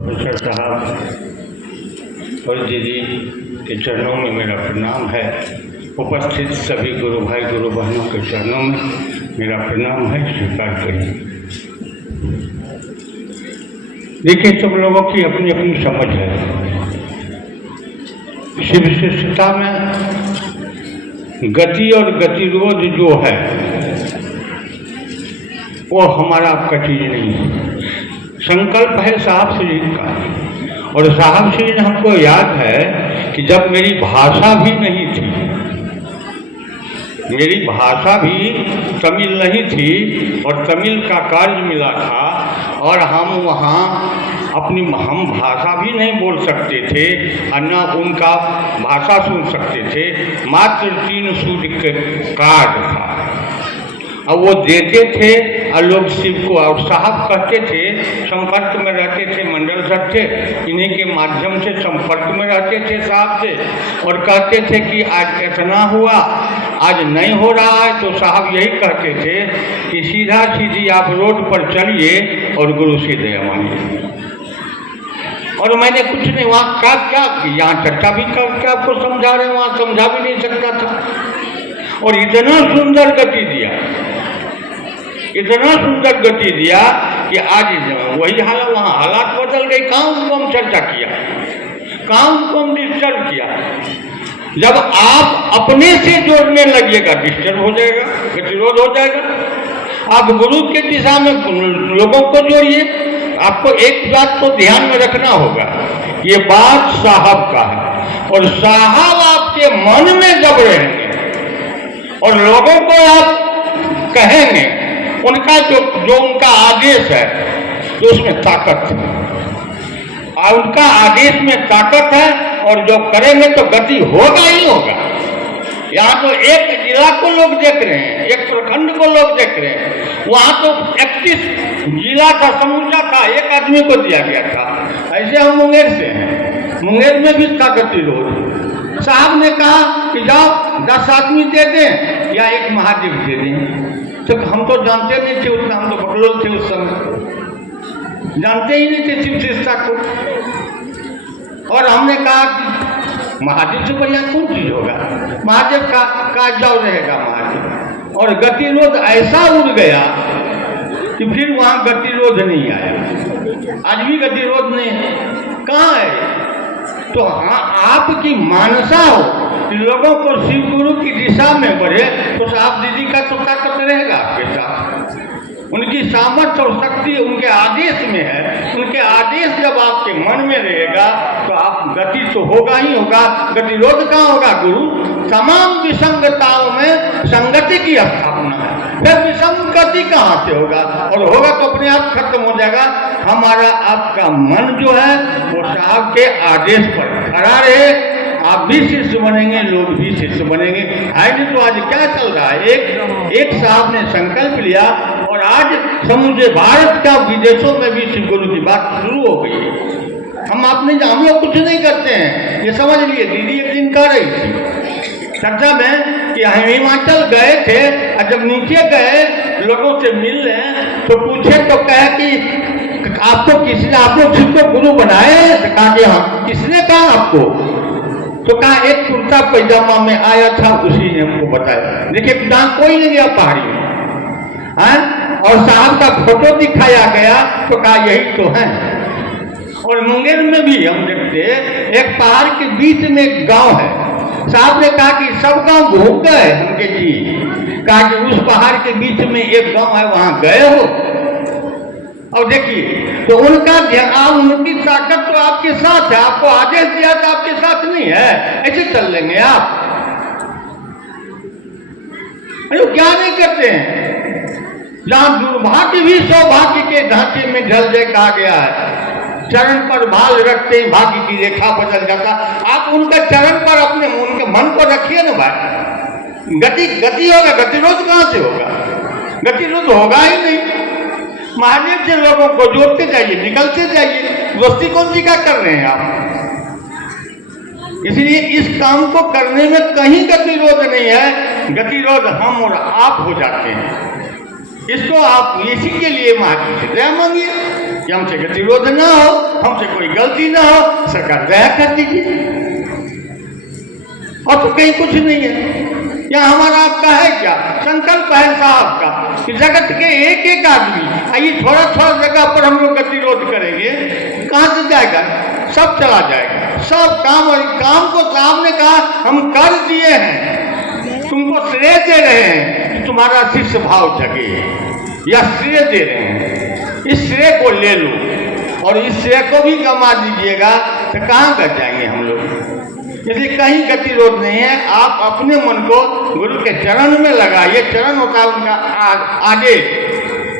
Professor साहब और दीदी के चरणों में मेरा प्रणाम है। उपस्थित सभी गुरु भाई गुरु बहनों के चरणों में मेरा प्रणाम है, स्वीकार करिए। देखिए, सब लोगों की अपनी अपनी समझ है। शिव शिष्टता में गति और गतिरोध जो है वो हमारा आपका चीज नहीं है। संकल्प है साहब श्री का, और साहब श्री ने हमको याद है कि जब मेरी भाषा भी नहीं थी, मेरी भाषा भी तमिल नहीं थी और तमिल का कार्य मिला था और हम वहाँ हम भाषा भी नहीं बोल सकते थे और न उनका भाषा सुन सकते थे। मात्र 3 सूर्य के कार्ड था और वो देते थे और लोग शिव को, और साहब कहते थे, संपर्क में रहते थे, मंडल सर थे, इन्हीं के माध्यम से संपर्क में रहते थे साहब से, और कहते थे कि आज इतना हुआ, आज नहीं हो रहा है, तो साहब यही कहते थे कि सीधा सीधी आप रोड पर चलिए और गुरु से दया मांगिए। और मैंने कुछ नहीं वहाँ क्या यहाँ चर्चा भी करके आपको समझा रहे, वहाँ समझा भी नहीं सकता था। और इतना सुंदर गति दिया, इतना सुंदर गति दिया कि आज वही हालत, वहाँ हालात बदल गई। कहाँ उनको हम चर्चा किया, कहाँ उनको हम डिस्टर्ब किया। जब आप अपने से जोड़ने लगिएगा डिस्टर्ब हो जाएगा, गतिरोध हो जाएगा। आप गुरु के दिशा में लोगों को जोड़िए। आपको एक बात को ध्यान में रखना होगा, ये बात साहब का है, और साहब आपके मन में जब रहेंगे और लोगों को आप कहेंगे, उनका जो उनका आदेश है, तो उसमें ताकत है, और उनका आदेश में ताकत है, और जो करेंगे तो गति होगा ही होगा। यहाँ तो एक जिला को लोग देख रहे हैं, एक प्रखंड को लोग देख रहे हैं, वहाँ तो 31 जिला का समूचा था, एक आदमी को दिया गया था। ऐसे हम मुंगेर से हैं, मुंगेर में भी था गतिरोध। साहब ने कहा कि जाओ 10 आदमी दे दें या एक महादेव दे दें। तो हम तो जानते नहीं थे उतना, हम तो बकलोल थे उस समय, जानते ही नहीं थे शिव शिष्टता को। और हमने कहा कि महादेव से बढ़िया कौन चीज होगा, महादेव का जाओ रहेगा महादेव। और गतिरोध ऐसा उड़ गया कि फिर वहाँ गतिरोध नहीं आया। आज भी गतिरोध नहीं, कहाँ है? तो हाँ, आपकी मानसा हो कि लोगों को शिव गुरु की दिशा में बढ़े, तो साहब दीदी का तो ताकत रहेगा आपके साथ। उनकी सामर्थ्य और शक्ति उनके आदेश में है। उनके आदेश जब आपके मन में रहेगा तो आप गति तो होगा ही होगा। गतिरोध कहाँ होगा? गुरु तमाम विसंगताओं में संगति की स्थापना है। फिर विसंगति कहाँ से होगा? और होगा तो अपने आप खत्म हो जाएगा। हमारा आपका मन जो है वो साहब के आदेश पर खड़ा रहे, आप भी शिष्य बनेंगे, लोग भी शिष्य बनेंगे। है नहीं तो आज क्या चल रहा है? एक साहब ने संकल्प लिया और आज समूचे भारत का विदेशों में भी शिव गुरु की बात शुरू हो गई है। हम लोग कुछ नहीं करते हैं, ये समझ लिए। दीदी एक दिन कह रही थी चर्चा में कि हम हिमाचल गए थे और जब नीचे गए लोगों से मिलने तो पूछे तो कहे कि आपको किसने, आप लोग शिव को गुरु बनाए? कहा कि हाँ। किसने कहा आपको? तो कहा एक कुर्ता पैजामा में आया था, उसी ने हमको बताया। देखिए जहाँ कोई नहीं गया पहाड़ी में, और साहब का फोटो दिखाया गया तो कहा यही तो है। और मुंगेर में भी हम देखते एक पहाड़ के बीच में एक गांव है। साहब ने कहा कि सब गांव घूम गए उनके जी, कहा कि उस पहाड़ के बीच में एक गांव है, वहां गए हो? और देखिए तो उनका ध्यान, उनकी ताकत तो आपके साथ है। आपको आदेश दिया तो आपके साथ नहीं है, ऐसे चल लेंगे आप? लोग क्या नहीं करते हैं? जहां दुर्भाग्य भी सौभाग्य के ढांचे में ढल जाए, कहा गया है चरण पर भाल रखते ही भाग्य की रेखा बदल जाता। आप उनका चरण पर अपने उनके मन को रखिए ना भाई। गति होगा, गतिरोध कहाँ से होगा? गतिरोध होगा ही नहीं। महादेव से लोगों को जोड़ते जाइए, निकलते जाइए। दोस्ती कौन सी का कर रहे हैं आप? इसलिए इस काम को करने में कहीं गतिरोध नहीं है। गतिरोध हम और आप हो जाते हैं। इसको आप इसी के लिए महादेव से दया मांगिए। कि हमसे गतिरोध ना हो, हमसे कोई गलती ना हो, सरकार दया कर दीजिए। और तो कहीं कुछ नहीं है। यहाँ हमारा आपका है क्या संकल्प है साहब का कि जगत के एक एक आदमी आइए थोड़ा थोड़ा जगह पर हम लोग गतिरोध करेंगे, कहाँ से जाएगा? सब चला जाएगा, सब काम। और काम को सामने कहा हम कर दिए हैं, तुमको श्रेय दे रहे हैं कि तुम्हारा शिष्य भाव जगे, या श्रेय दे रहे हैं, इस श्रेय को ले लो और इस श्रेय को भी गंवा दीजिएगा तो कहाँ कर जाएंगे हम लोग? इसलिए कहीं गतिरोध नहीं है। आप अपने मन को गुरु के चरण में लगाइए। चरण होता है उनका आदेश,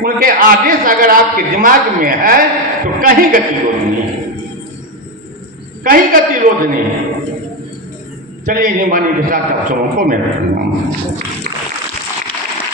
उनके आदेश अगर आपके दिमाग में है तो कहीं गतिरोध नहीं है, कहीं गतिरोध नहीं है। चलिए इन्हीं वाणी के साथ आप सबों को मेरा प्रणाम।